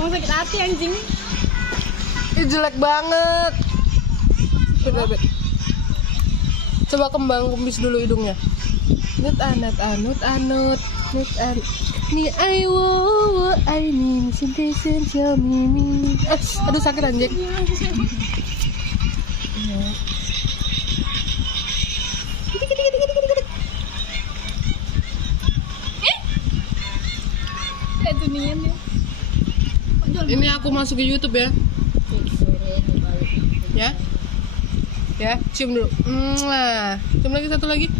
Mau sakit hati anjing. Ih, jelek banget. Coba kembang kumis dulu hidungnya. Nut anut anut anut nut anut. Ni aiwo aini sintesin mimi. Aduh sakit anjing. Lihat tuh nian ya. Ini aku masuk ke YouTube ya. Ya. Ya, cium dulu. Cium lagi satu lagi.